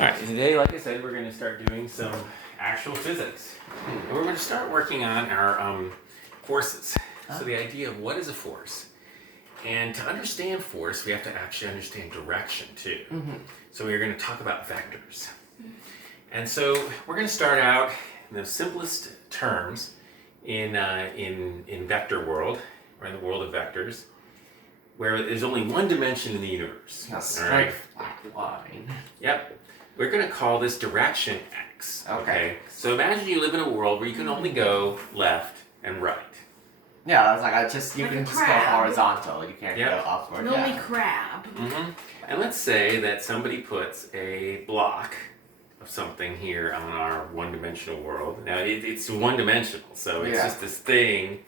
Alright, today, like I said, we're going to start doing some actual physics. And we're going to start working on our forces. So the idea of what is a force. And to understand force, we have to actually understand direction too. So we're going to talk about vectors. And so we're going to start out in the simplest terms in vector world, or in the world of vectors, where there's only one dimension in the universe. A straight black line. Yep. We're going to call this direction x. Okay. So imagine you live in a world where you can only go left and right. Yeah, that's like you Like can a just go crab. horizontal. You can't go upward. An only crab. And let's say that somebody puts a block of something here on our one-dimensional world. Now it's one-dimensional, so it's just this thing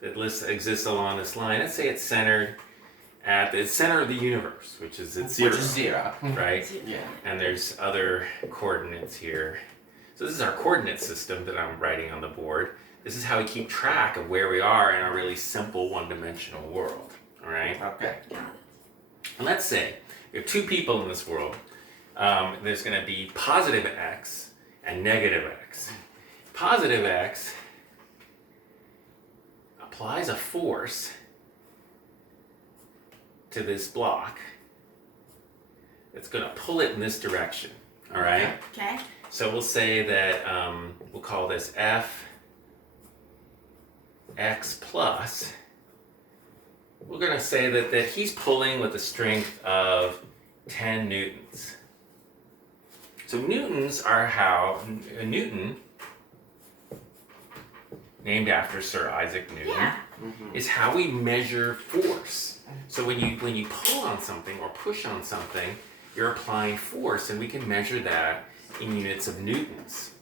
that exists along this line. Let's say it's centered at the center of the universe, which is at zero. Which is zero. Right? Yeah. And there's other coordinates here. So this is our coordinate system that I'm writing on the board. This is how we keep track of where we are in our really simple one-dimensional world. All right? Okay. Got it. And let's say we have two people in this world. There's going to be positive x and negative x. Positive x applies a force to this block that's going to pull it in this direction. All right? Okay. So we'll say that we'll call this Fx plus. We're going to say that he's pulling with a strength of 10 newtons. So newtons are how Newton, named after Sir Isaac Newton, Yeah. is how we measure force. So when you pull on something or push on something, you're applying force, and we can measure that in units of newtons.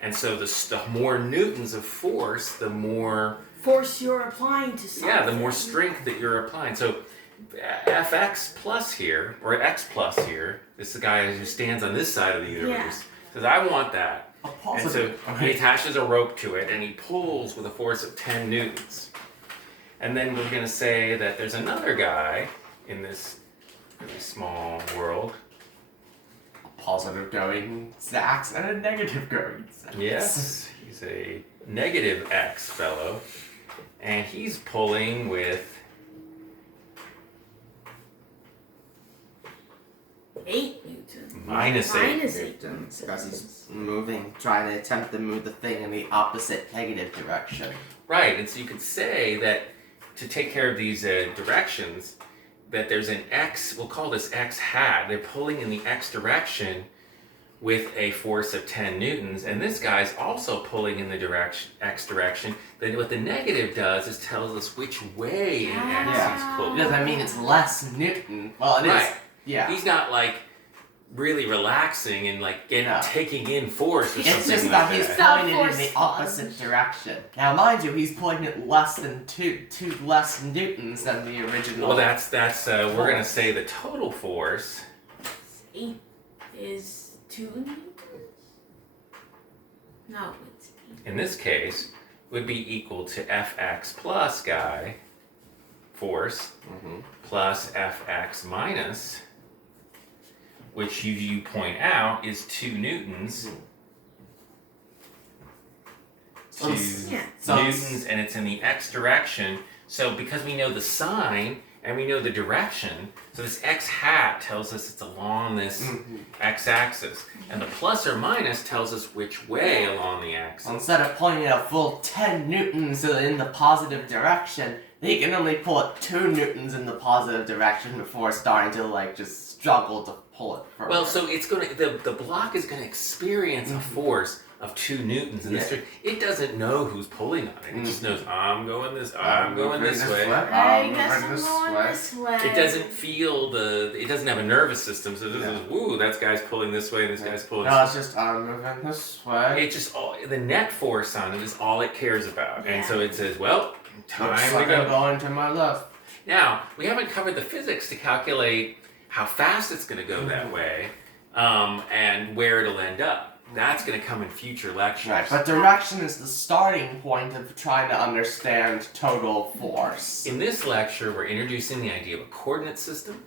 And so the more newtons of force, the more Force you're applying to something. the more strength that you're applying. So Fx plus here, or x plus here, this is the guy who stands on this side of the universe, says, I want that. A And so positive. he attaches a rope to it, and he pulls with a force of 10 newtons. And then we're going to say that there's another guy in this really small world. A positive going x and a negative going x. Yes, he's a negative x fellow, and he's pulling with 8 newtons. minus 8 Minus 8 newtons. Because he's trying to attempt to move the thing in the opposite negative direction. Right, and so you could say that to take care of these directions, that there's an x, we'll call this x hat. They're pulling in the x direction with a force of 10 newtons, and this guy's also pulling in the x direction. Then what the negative does is tells us which way in x he's It pulling. doesn't mean it's less Newton. Well, it is. Right. Yeah. He's not like really relaxing and like taking in force or It's something just like that he's that. pulling it in the opposite direction. Now, mind you, he's pulling it less than two less newtons than the original. Well, that's we're gonna say the total force. 8 is 2 newtons? No, it's 8. In this case, would be equal to Fx plus guy force plus Fx minus, which you point out is 2 newtons. 2 Yeah. newtons, and it's in the x direction. So because we know the sign and we know the direction, so this x hat tells us it's along this x-axis, and the plus or minus tells us which way along the axis. Instead of pulling it a full 10 newtons in the positive direction, he can only pull it 2 newtons in the positive direction before starting to just struggle to pull it further. Well, so it's gonna the block is gonna experience a force of 2 newtons in this direction. It doesn't know who's pulling on it. It just knows I'm going this way. I guess I'm going this way. It doesn't feel it doesn't have a nervous system, so this is, woo, that guy's pulling this way and this guy's pulling No, this way. it's just I'm moving this way. It just the net force on it is all it cares about. And so it says, well, time Looks to like go. I'm going to my left. Now, we haven't covered the physics to calculate how fast it's going to go that way, and where it'll end up. That's going to come in future lectures. Right, but direction is the starting point of trying to understand total force. In this lecture, we're introducing the idea of a coordinate system,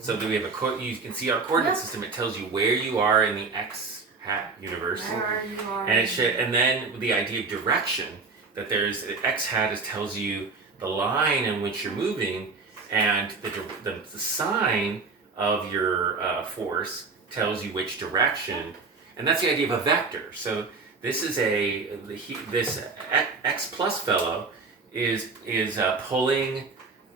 So that we have you can see our coordinate system. It tells you where you are in the x hat universe, and then the idea of direction. That there's x hat tells you the line in which you're moving, and the sign of your force tells you which direction, and that's the idea of a vector. So this is this x plus fellow is pulling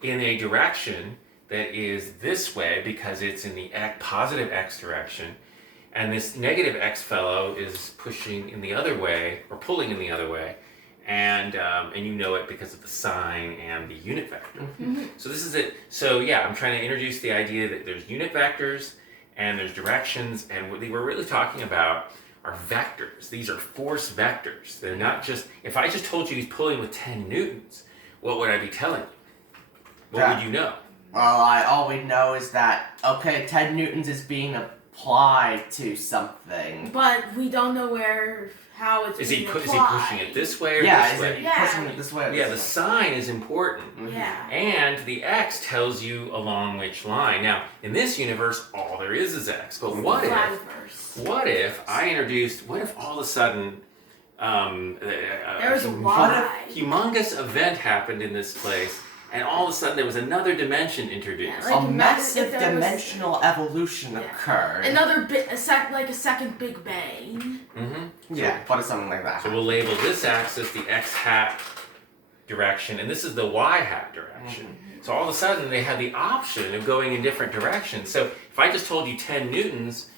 in a direction that is this way because it's in the positive x direction, and this negative x fellow is pushing in the other way or pulling in the other way, and you know it because of the sign and the unit vector. Mm-hmm. So this is it. So yeah, I'm trying to introduce the idea that there's unit vectors and there's directions, and what we're really talking about are vectors. These are force vectors. They're not just, if I just told you he's pulling with 10 newtons, what would I be telling you? What would you know? Well, all we know is that, okay, 10 newtons is being applied to something. But we don't know how it's being applied. Is he pushing it this way or Yeah, this way? is he pushing it this way or this Yeah, way? the sign is important. Yeah. And the x tells you along which line. Now, in this universe, all there is x. But what if I introduced, what if all of a sudden There's a humongous event happened in this place, and all of a sudden there was another dimension introduced? Yeah, like a massive dimensional evolution occurred. Another like a second Big Bang. Mm-hmm. Yeah, what is something like that? So we'll label this axis the x hat direction, and this is the y hat direction. Mm-hmm. So all of a sudden they have the option of going in different directions. So if I just told you 10 newtons,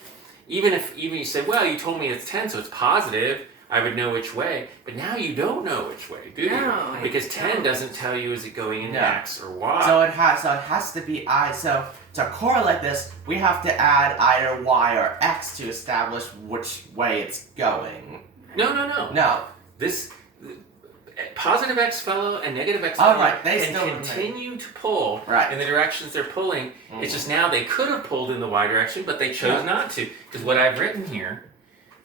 even you said, well, you told me it's 10, so it's positive, I would know which way. But now you don't know which way, do you? No, because 10 doesn't tell you is it going in x or y. So it has to be I. So to correlate this, we have to add either y or x to establish which way it's going. No. This positive x fellow and negative x fellow can continue to pull in the directions they're pulling. Mm-hmm. It's just now they could have pulled in the y direction, but they chose not to. Because what I've written here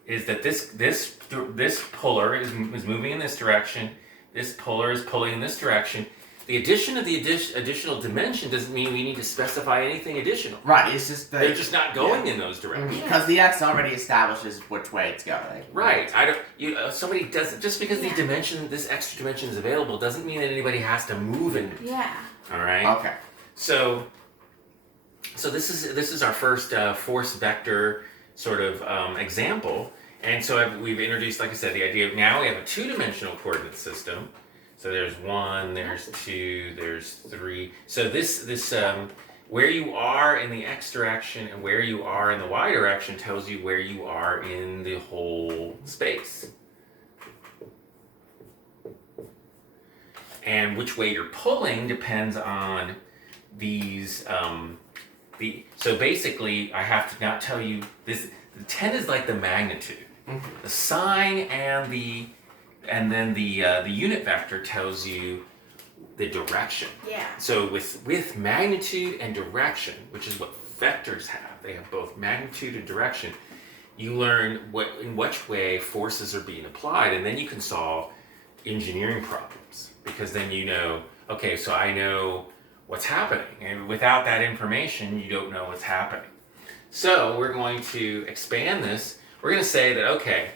is that this puller is moving in this direction. This puller is pulling in this direction. The addition of the additional dimension doesn't mean we need to specify anything additional. Right, it's just they're just not going in those directions. Because the x already establishes which way it's going. Right. Somebody doesn't, just because this extra dimension is available doesn't mean that anybody has to move in it. Yeah. All right. Okay. So this is our first force vector sort of example, and so we've introduced, like I said, the idea of now we have a two-dimensional coordinate system. So there's 1, there's 2, there's 3. So this where you are in the x direction and where you are in the y direction tells you where you are in the whole space. And which way you're pulling depends on these. So basically, I have to now tell you this. The 10 is like the magnitude. Mm-hmm. The sign and then the unit vector tells you the direction. Yeah. So with magnitude and direction, which is what vectors have, they have both magnitude and direction. You learn in which way forces are being applied, and then you can solve engineering problems, because then you know, okay, so I know what's happening, and without that information, you don't know what's happening. So we're going to expand this. We're going to say that, okay,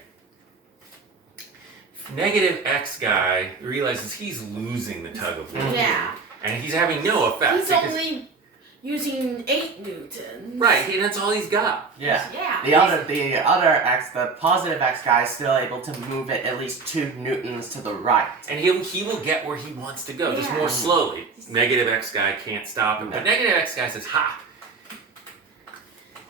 negative x guy realizes he's losing the tug of war. Yeah. And he's having no effect. He's only using 8 newtons. Right, that's all he's got. Yeah. Yeah. The other x, the positive x guy, is still able to move it at least 2 newtons to the right. And he will get where he wants to go, just more slowly. Negative x guy can't stop him. But negative x guy says, ha!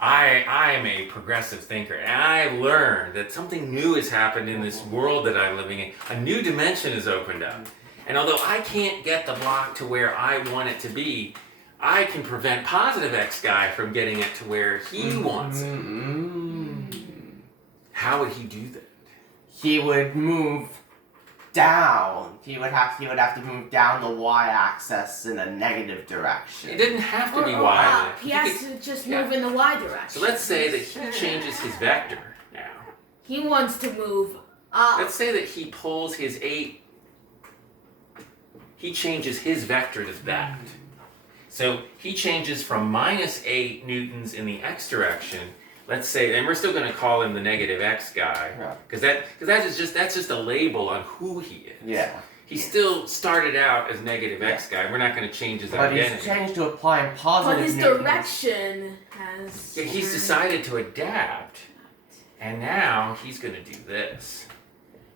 I am a progressive thinker, and I learned that something new has happened in this world that I'm living in. A new dimension has opened up. And although I can't get the block to where I want it to be, I can prevent positive X guy from getting it to where he wants it. How would he do that? He would move down. He would have to move down the y-axis in a negative direction. It didn't have to be or y. up. He has to just move in the y direction. So let's say that he changes his vector now. He wants to move up. Let's say that he pulls his 8. He changes his vector to that. So he changes from -8 newtons in the x direction. Let's say, and we're still going to call him the negative x guy, because that's just a label on who he is. Yeah. He still started out as negative x guy. We're not going to change his identity. But he's changed to applying positive But his newtons. direction has. Yeah, he's decided to adapt, and now he's going to do this.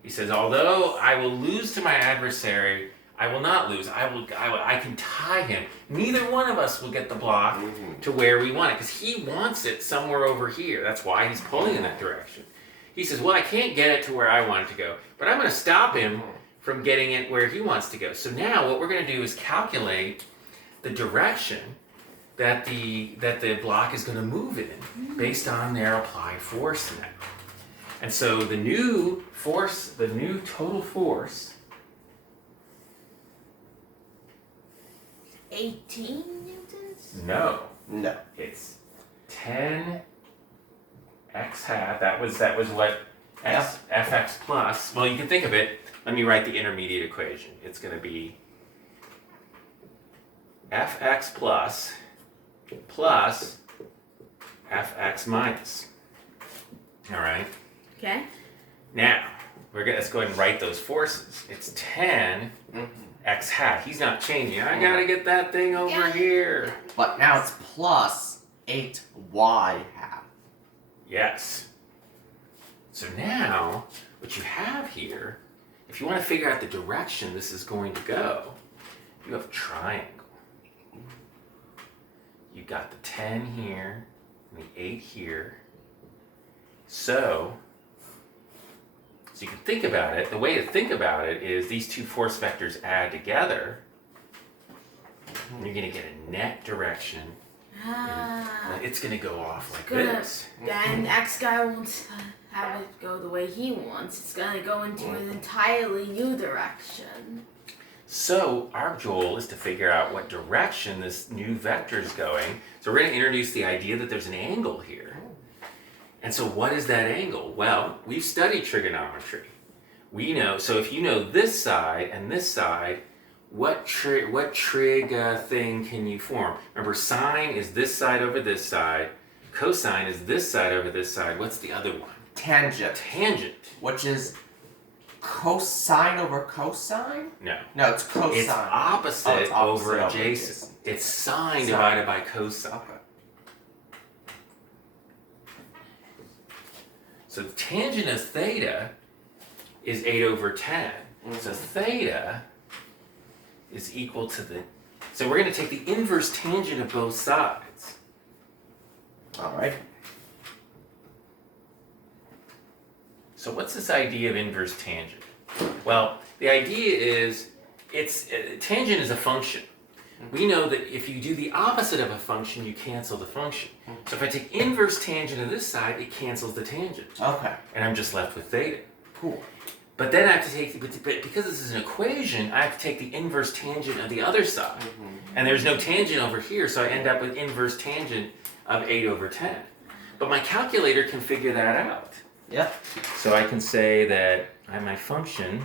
He says, although I will lose to my adversary, I will not lose. I can tie him. Neither one of us will get the block to where we want it, because he wants it somewhere over here. That's why he's pulling in that direction. He says, well, I can't get it to where I want it to go, but I'm going to stop him from getting it where he wants to go. So now what we're going to do is calculate the direction that the block is going to move in based on their applied force now. And so the new force, the new total force, 18 newtons? no, No. it's 10 x hat. That was what fx plus. Well, you can think of it. Let me write the intermediate equation. It's going to be fx plus fx minus. All right. Okay. Now let's go ahead and write those forces. It's 10 x hat. He's not changing. I gotta get that thing over here. But now it's plus 8y half. Yes. So now what you have here, if you want to figure out the direction this is going to go, you have a triangle. You've got the 10 here and the 8 here. So you can think about it. The way to think about it is these two force vectors add together, and you're going to get a net direction. It's going to go off like this. Then X guy won't have it go the way he wants. It's going to go into an entirely new direction. So our goal is to figure out what direction this new vector is going. So we're going to introduce the idea that there's an angle here. And so what is that angle? Well, we've studied trigonometry. We know, so if you know this side and this side, what trig thing can you form? Remember, sine is this side over this side. Cosine is this side over this side. What's the other one? Tangent. Tangent. Which is cosine over cosine? No. No, it's cosine. It's opposite, it's opposite over over adjacent. It's sine Sine. divided by cosine. Okay. So the tangent of theta is 8 over 10. So theta is equal to the... So we're going to take the inverse tangent of both sides. Alright. So what's this idea of inverse tangent? Well, the idea is tangent is a function. We know that if you do the opposite of a function, you cancel the function. So if I take inverse tangent of this side, it cancels the tangent. Okay. And I'm just left with theta. Cool. But then I have to take, but because this is an equation, I have to take the inverse tangent of the other side. And there's no tangent over here, so I end up with inverse tangent of 8 over 10. But my calculator can figure that out. Yep. So I can say that I have my function,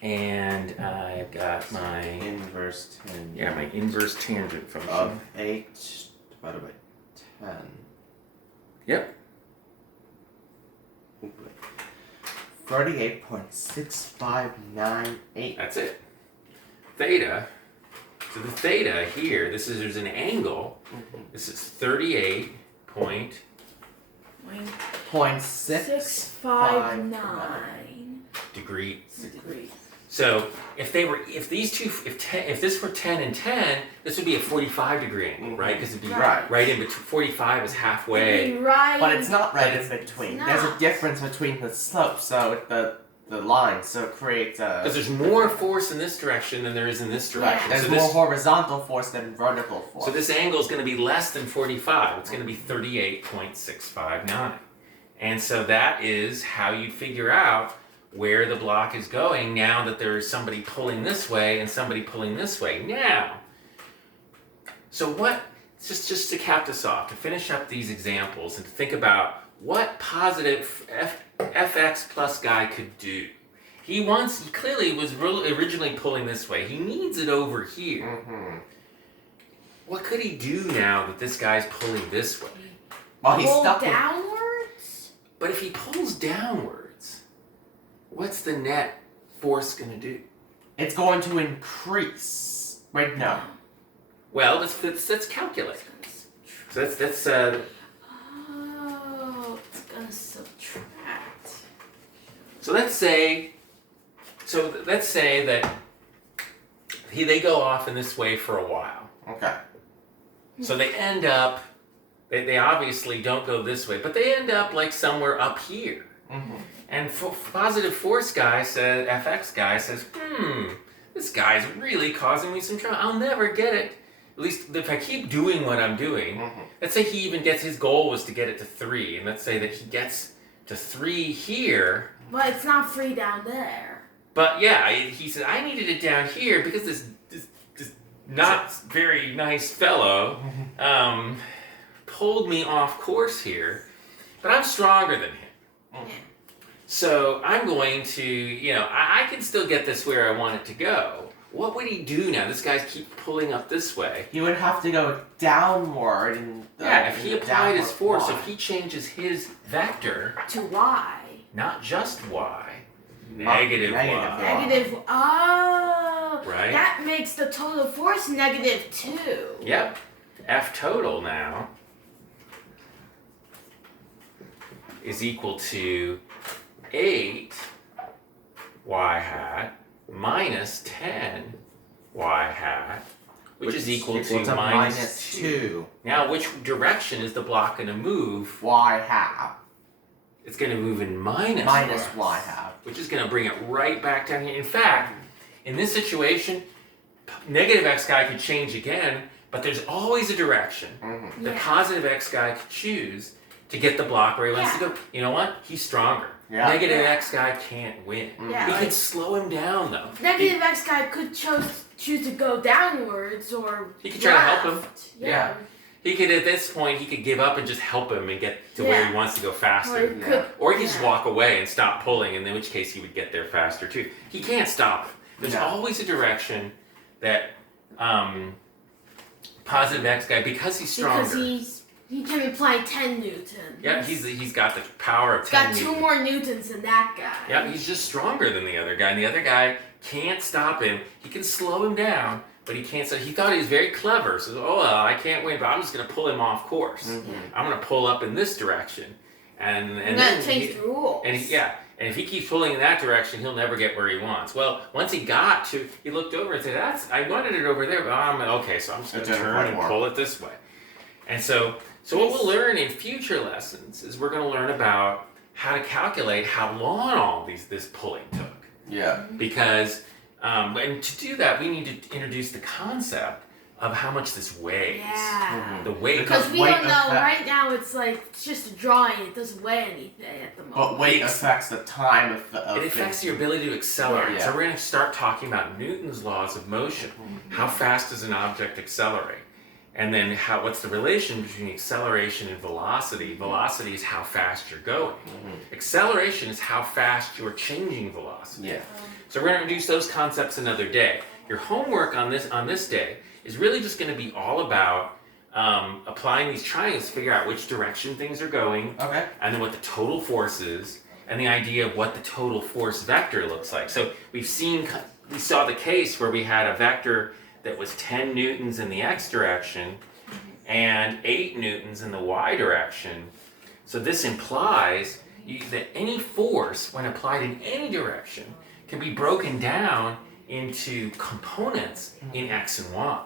and I've got my Inverse tangent. yeah, my inverse tangent function. Of 8 divided by 10. Yep. 38.6598. That's it. Theta. So the theta here, there's an angle. This is 38 point. 659 degrees. degrees. So if this were 10 and 10, this would be a 45 degree angle, right? Because it'd be Right. right in between. 45 is halfway. It'd be right. But it's not right in between. It's There's a not. difference between the slopes, so the line, so it creates a... Because there's more force in this direction than there is in this direction. There's so more this, horizontal force than vertical force. so this angle is going to be less than 45. It's going to be 38.659. And so that is how you figure out where the block is going now that there is somebody pulling this way and somebody pulling this way. Now, so what, just to cap this off, to finish up these examples and to think about what positive fx plus guy could do. He clearly was originally pulling this way. He needs it over here. what could he do now that this guy's pulling this way? Well, he's Pull stuck with... downwards? But if he pulls downwards, what's the net force going to do? It's going to increase. Wait, no. Well, let's calculate. So that's Oh, it's gonna subtract. so let's say that they go off in this way for a while. Okay. So they end up, they obviously don't go this way, but they end up like somewhere up here. Mm-hmm. And positive force guy says, FX guy says, this guy's really causing me some trouble. I'll never get it. At least if I keep doing what I'm doing, let's say he even gets, his goal was to get it to 3, and let's say that he gets to 3 here. But it's not free down there. But yeah, he said, I needed it down here because this not very nice fellow pulled me off course here, but I'm stronger than him. Yeah. So I'm going to, I can still get this where I want it to go. What would he do now? This guy's keep pulling up this way. He would have to go downward in the, If he applied his force, line. if he changes his vector, To y. not just y, negative y. negative. Negative. Oh. Right? That makes the total force -2. Yep. F total now is equal to 8 y hat minus 10 y hat, which is equal to minus 2. Now, which direction is the block going to move? Y half. It's going to move in minus Y half. which is going to bring it right back down here. In fact, in this situation, negative x guy could change again, but there's always a direction Mm-hmm. the Yeah. positive x guy could choose to get the block where he wants to go. You know what? He's stronger. Yeah. Negative Yeah. x guy can't win. Yeah, He like- could slow him down though. Negative x guy could choose to go downwards or He could try to help him. left. Yeah. He could, at this point, he could give up and just help him and get to where he Yeah. wants to go Or faster. it could, Or he could just yeah. walk away and stop pulling, and in which case he would get there faster too. He can't stop. There's No. always a direction that positive x guy, because he's stronger. Because he can apply 10 newtons. Yeah, he's got the power of He's 10 got 2 newtons. more newtons than that guy. Yeah, he's just stronger than the other guy, and the other guy can't stop him. He can slow him down, but he can't. So he thought he was very clever. So, oh well, I can't win, but I'm just going to pull him off course. Mm-hmm. I'm going to pull up in this direction, and And then that change the rules. and if he keeps pulling in that direction, he'll never get where he wants. Well, once he got to, he looked over and said, I wanted it over there, but okay, so I'm just going to It didn't turn quite and work. pull it this way. And so what we'll learn in future lessons is we're going to learn about how to calculate how long this pulling took. Yeah. Because, and to do that, we need to introduce the concept of how much this weighs. Yeah. The weight. Because we weight don't know, affect- right now it's like, it's just a drawing, it doesn't weigh anything at the moment. But weight affects the time of It affects your ability to accelerate. Yeah. So we're going to start talking about Newton's laws of motion. How fast does an object accelerate? And then what's the relation between acceleration and velocity? Velocity is how fast you're going. Acceleration is how fast you're changing velocity. Yeah. So we're going to introduce those concepts another day. Your homework on this day is really just going to be all about applying these triangles to figure out which direction things are going, Okay. and then what the total force is, and the idea of what the total force vector looks like. So we saw the case where we had a vector that was 10 newtons in the x direction and 8 newtons in the y direction. So this implies that any force, when applied in any direction, can be broken down into components in x and y.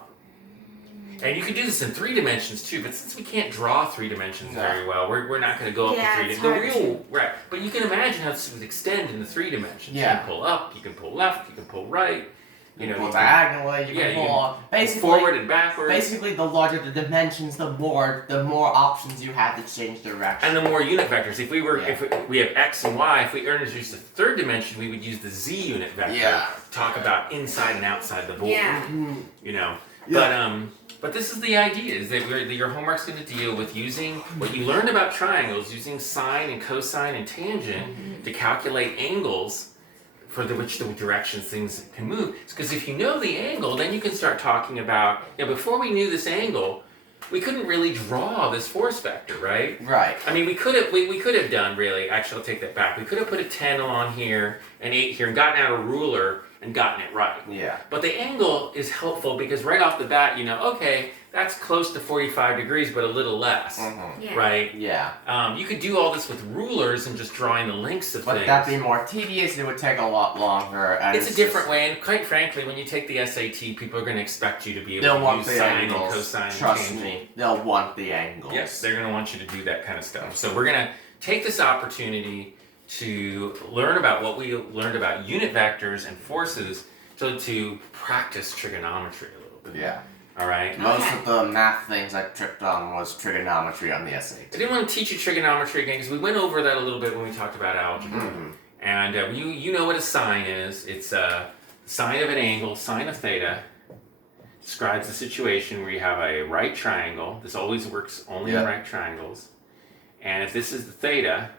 And you could do this in 3 dimensions too, but since we can't draw 3 dimensions No. very well, we're not going to go up Yeah, to 3 it's dimensions. hard Right, but you can imagine how this would extend into 3 dimensions. You Yeah. can pull up, you can pull left, you can pull right. You know, pull you can diagonally, you yeah, can you pull basically forward and backwards. Basically, the larger the dimensions, the more options you have to change direction. And the more unit vectors. If Yeah. we have x and y, if we introduce the 3rd dimension, we would use the z unit vector. Yeah. Talk about inside and outside the board. Yeah. You know. Yeah. But this is the idea: is that your homework's going to deal with using what you learned about triangles, using sine and cosine and tangent to calculate angles which the directions things can move. Because if you know the angle, then you can start talking about, before we knew this angle, we couldn't really draw this force vector, right? Right. I mean, we could have done really. Actually, I'll take that back. We could have put a 10 along here, an 8 here, and gotten out a ruler and gotten it right. Yeah. But the angle is helpful because right off the bat, okay, that's close to 45 degrees, but a little less, Yeah. right? Yeah. You could do all this with rulers and just drawing the lengths of But things. that'd be more tedious. It would take a lot longer. And It's a different way, and quite frankly, when you take the SAT, people are going to expect you to be able They'll to want use the sine angles. and cosine. Trust and me, they'll want the angles. Yes, they're going to want you to do that kind of stuff. So we're going to take this opportunity to learn about what we learned about unit vectors and forces, so to practice trigonometry a little bit. Yeah. All right. Most Okay. of the math things I tripped on was trigonometry on the I SAT. didn't want to teach you trigonometry again because we went over that a little bit when we talked about algebra. Mhm. And you know what a sine is. It's a sine of an angle, sine of theta. Describes the situation where you have a right triangle. This always works only in Yeah. right triangles. And if this is the theta,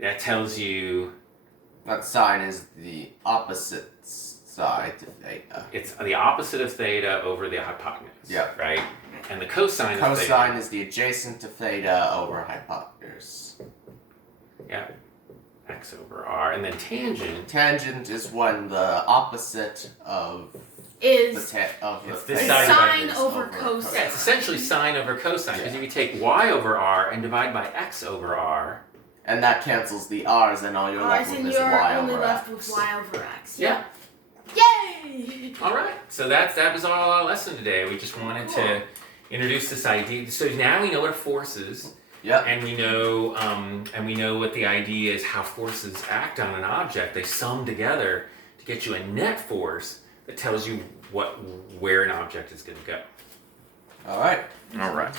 that tells you That sine is the opposite side to theta. it's the opposite of theta over the hypotenuse. Yeah. Right? And the cosine of theta. Cosine is the adjacent to theta over hypotenuse. Yeah. X over R. And then tangent. Tangent is when the opposite of the Is It's this theta side sine is over cosine. Yeah, it's essentially sine over cosine. Because Yeah. if you take y over r and divide by x over r, And that cancels the r's, and all you're left with and is you're y only over left x. with y over x. yeah. Yay! All right. So that was all our lesson today. We just wanted to introduce this idea. So now we know what a force is, Yep. and we know what the idea is. How forces act on an object. They sum together to get you a net force that tells you where an object is going to go. All right. All right.